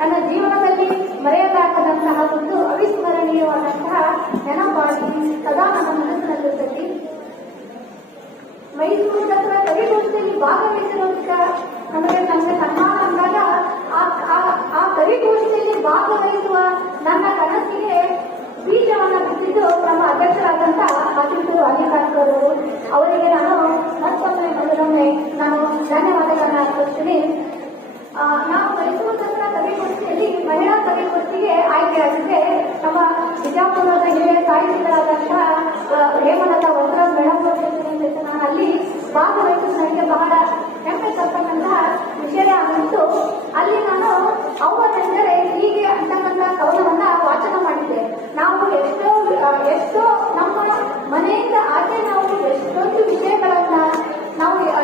ನನ್ನ ಜೀವನದಲ್ಲಿ ಮರೆಯಲಾಗದಂತಹ ಒಂದು ಅವಿಸ್ಮರಣೀಯವಾದಂತಹ ನೆನಪಾಗಿ ಸದಾ ನನ್ನ ಮನಸ್ಸಿನಲ್ಲಿರ್ತೈತಿ. ಮೈಸೂರು ದಸರಾ ಕವಿಗೋಷ್ಠಿಯಲ್ಲಿ ಭಾಗವಹಿಸಿರೋದಕ್ಕೆ ನಮಗೆ ಸನ್ಮಾನ ಅಂದಾಗ ಆ ಕವಿಗೋಷ್ಠಿಯಲ್ಲಿ ಭಾಗವಹಿಸುವ ನನ್ನ ಕನಸಿಗೆ ಬೀಜವನ್ನ ಬಿಟ್ಟಿದ್ದು ನಮ್ಮ ಅಧ್ಯಕ್ಷರಾದಂತಹ ಅತಿಥಿ ಅಲಿಕಾರ್ಕರ್ ಅವರಿಗೆ ನಾನು ಮೊದಲೊಮ್ಮೆ ನಾನು ಧನ್ಯವಾದಗಳನ್ನ ಅರ್ಪಿಸ್ತೀನಿ. ನಾವು ಮೈಸೂರು ದಸರಾ ಕವಿಗೋಷ್ಠಿಯಲ್ಲಿ ಮಹಿಳಾ ಕವಿಗೋಷ್ಠಿಗೆ ಆಯ್ಕೆಯಾಗಿದ್ದೆ. ನಮ್ಮ ಬಿಜಾಪುರದ ಹಿರಿಯ ಸಾಹಿತಿಗಳಾದಂತಹ ಹೇಮಲತಾ ವಸರಾಜ್ ಮೇಡಮ್ ಜೊತೆ ನಾನು ಅಲ್ಲಿ ಭಾಗವಹಿಸಿದ ನನಗೆ ಬಹಳ ಹೆಮ್ಮೆ ತರ್ತಕ್ಕಂತಹ ವಿಷಯ ಆಗಿತ್ತು. ಅಲ್ಲಿ ನಾನು ಅವರೆಂದರೆ ಹೀಗೆ ಅಂತಕ್ಕಂಥ ಕವನವನ್ನ ವಾಚನ ಮಾಡಿದ್ದೆ. ನಾವು ಎಷ್ಟೋ ನಮ್ಮ ಮನೆಯಿಂದ ಆಚೆ ನಾವು ಎಷ್ಟೊಂದು ವಿಷಯಗಳನ್ನ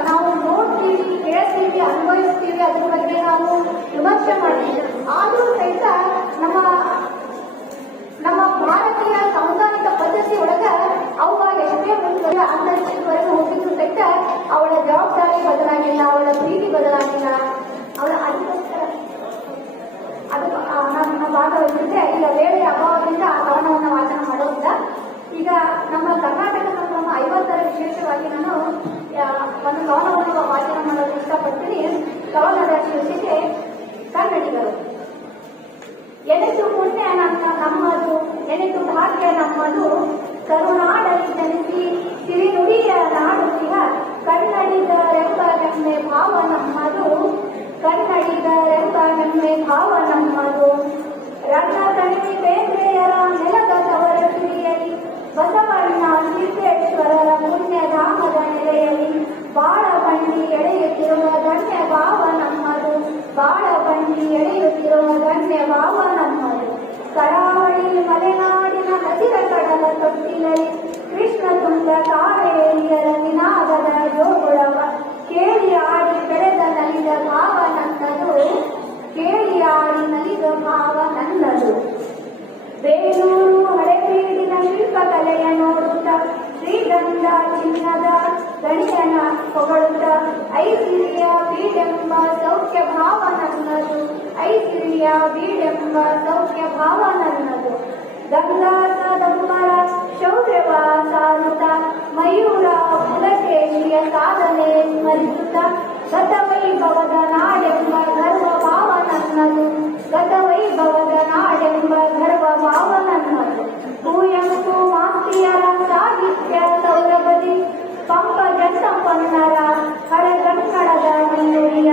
ನಾವು ನೋಡ್ತೀವಿ, ಕೇಳ್ತೀವಿ, ಅನುಭವಿಸ್ತೀವಿ, ಅದ್ರ ಬಗ್ಗೆ ನಾವು ವಿಮರ್ಶೆ ಮಾಡ್ತೀವಿ. ಆದರೂ ಸಹಿತ ನಮ್ಮ ಭಾರತೀಯ ಸಾಂಸಾರಿಕ ಪದ್ಧತಿ ಒಳಗ ಅವ ಎಷ್ಟೇ ಮುಂದೆ ಅಂತರಿಕ್ಷವರೆಗೂ ಹೋಗಿದ್ರು ಸಹಿತ ಅವಳ ಜವಾಬ್ದಾರಿ ಬದಲಾಗಿಲ್ಲ, ಅವಳ ಪ್ರೀತಿ ಬದಲಾಗಿಲ್ಲ, ಅವಳ ಅದಕ್ಕೋಸ್ಕರ ನಾನು ಭಾಗವಹಿಸಿದ್ದೆ. ಈಗ ವೇಳೆಯ ಅಭಾವದಿಂದ ಆ ಕವನವನ್ನು ವಾಚನ ಮಾಡೋದಿಲ್ಲ. ಈಗ ನಮ್ಮ ಕರ್ನಾಟಕ ಸಂಭ್ರಮ 50ರ ವಿಶೇಷವಾಗಿ ನಾನು ಒಂದು ಕವನವನ್ನು ವಾಚನ ಮಾಡಲು ಇಷ್ಟಪಡ್ತೀನಿ. ಕವನದ ಶೀರ್ಷಿಕೆ ಕನ್ನಡಿಗರು. ಎನೆತು ಪುಣ್ಯ ನಮ್ಮದು, ಎನೆತು ಭಾಗ್ಯ ನಮ್ಮದು, ಕರುನಾಡಲ್ಲಿ ಜನಿಸಿ ಸಿರಿನುಡಿಯ ನಾಡುತ್ತಿಹ ಕನ್ನಡಿಗರೆಂಬ ಹೆಮ್ಮೆ ಭಾವ ನಮ್ಮದು, ಕನ್ನಡಿಗರೆಂಬ ಹೆಮ್ಮೆ ಭಾವ ನಮ್ಮದು. ರಂಗಕಣಿ ಬೇಂದ್ರೆಯರ ನೆಲದ ತವರ ಕಿರಿಯಲಿ, ಬಸವಣ್ಣ ಸಿದ್ದೇಶ್ವರರ ಪುಣ್ಯಧಾಮದ ನೆಲೆಯಲ್ಲಿ ಬಾಳ ಬಂಡಿ ಎಳೆಯುತ್ತಿರುವ ಧನ್ಯ ಭಾವ ನಮ್ಮದು, ಬಾಳ ಬಂಡಿ ಎಳೆಯುತ್ತಿರುವ ಧನ್ಯ ಭಾವ ನಮ್ಮದು. ಕರಾವಳಿ ಮಲೆನಾಡಿನ ಹಸಿರ ಕಡಲ ತೊಟ್ಟಿಲಲ್ಲಿ ಕೃಷ್ಣ ತುಂಗ ಕಾವೇರಿಯರ ನಿನಾದದ ಜೋಗುಳವ ಕೇಳಿ ಆಡಿ ಬೆಳೆದ ನಲಿದ ಭಾವ ನನ್ನದು, ಕೇಳಿ ಆಡಿ ನಲಿದ ಭಾವ ನನ್ನದು. ಬೇಲೂರು ಹಳೆಬೀಡಿನ ಶಿಲ್ಪಕಲೆಯ ನೋಡುತ್ತ ಶ್ರೀಗಂಧ ಚಿನ್ನದ ಗಣಿಯನ ಹೊಗಳುತ್ತ ಐಸಿರಿಯ ಬೀಡೆಂಬ ಸೌಖ್ಯ ಭಾವ ನನ್ನದು, ಐಸಿರಿಯ ಬೀಡೆಂಬ ಸೌಖ್ಯ ಭಾವ ನನ್ನದು. ಗಂಗಾಸದಂಬರ ಶೌರ್ಯವ ಸಾರುತ್ತ ಮಯೂರ ಪುಲಕೇಶಿಯ ಸಾಧನೆ ಸ್ಮರಿಸುತ್ತ ಗತವೈಭವದ ನಾಡೆಂಬ ಗರ್ವ ಭಾವ ನನ್ನದು, ಗತವೈಭವದ ನಾಡೆಂಬ ಗರ್ವ ಭಾವ ನನ್ನದು. ಕುವೆಂಪು ಮಾಸ್ತಿಯರ ಸಾಹಿತ್ಯ ಸೌರಭದಿ ಪಂಪಜ ಪನ್ನರ ಹಳೆಗನ್ನಡದ ನುಡಿಯ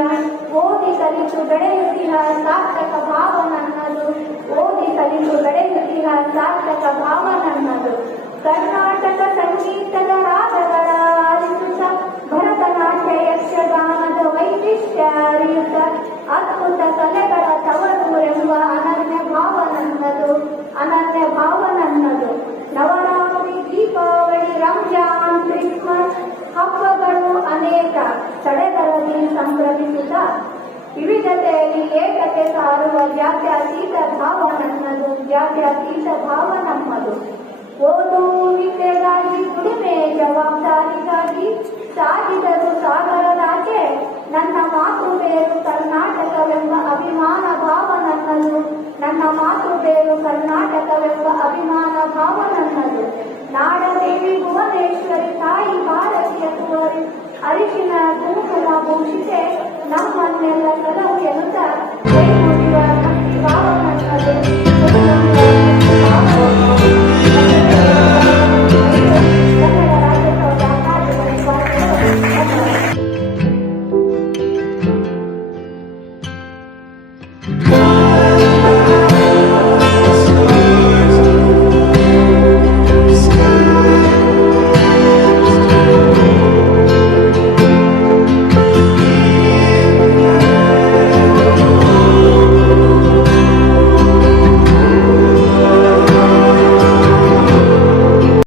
ಓದಿ ಕಲಿತು ಬೆಳೆಯುತ್ತಿನ ಸಾರ್ಥಕ ಭಾವ ನನ್ನದು, ಓದಿ ಕಲಿತು ಬೆಳೆಯುತ್ತಿನ ಸಾರ್ಥಕ ಭಾವ ನನ್ನದು. ಕರ್ನಾಟಕ ಸಂಗೀತದ ರಾಗಗಳ ಆಲಿಸುತ್ತ ಭರತನಾಟ್ಯ ಯಕ್ಷಗಾನದ ವೈಶಿಷ್ಟ್ಯ ಅರಿಯುತ್ತ ಅದ್ಭುತ ಕಲೆಗಳ ತವರೂರೆಂಬ ಅನನ್ಯ ಭಾವ ನನ್ನದು, ಅನನ್ಯ ಭಾವ ನನ್ನದು. ನವರಾತ್ರಿ, ದೀಪಾವಳಿ, ರಂಜಾನ್, ಕ್ರಿಸ್ಮಸ್ ಹಬ್ಬಗಳು ಅನೇಕ ಸಡಗರದಲ್ಲಿ ಸಂಭ್ರಮಿಸುತ್ತ ವಿವಿಧತೆಯಲ್ಲಿ ಏಕತೆ ಸಾರುವ ಜಾತ್ಯತೀತ ಭಾವ ನನ್ನದು, ಜಾತ್ಯತೀತ ಭಾವ ನಮ್ಮದು. ಓದು ವಿದ್ಯೆಗಾಗಿ ದುಡಿಮೆ ಜವಾಬ್ದಾರಿಗಾಗಿ ಸಾಗಿದರು ಸಾಗರದಾಚೆ ನನ್ನ ಮಾತೃ ಬೇರು ಕರ್ನಾಟಕವೆಂಬ ಅಭಿಮಾನ ಭಾವ ನನ್ನದು, ನನ್ನ ಮಾತೃ ಬೇರು ಕರ್ನಾಟಕವೆಂಬ ಅಭಿಮಾನ ಭಾವ ನನ್ನದು. ನಾಡದೇವಿ ಭುವನೇಶ್ವರಿ ತಾಯಿ ಭಾರತೀಯ ಕುವರಿ ಅರಿಶಿನ ಕುಂಕುಮ ಭೂಷಿತೆ ನಮ್ಮನ್ನೆಲ್ಲ ಕಲವು ಎನ್ನುತ್ತ ಕೈ ಮುಗಿಯುವ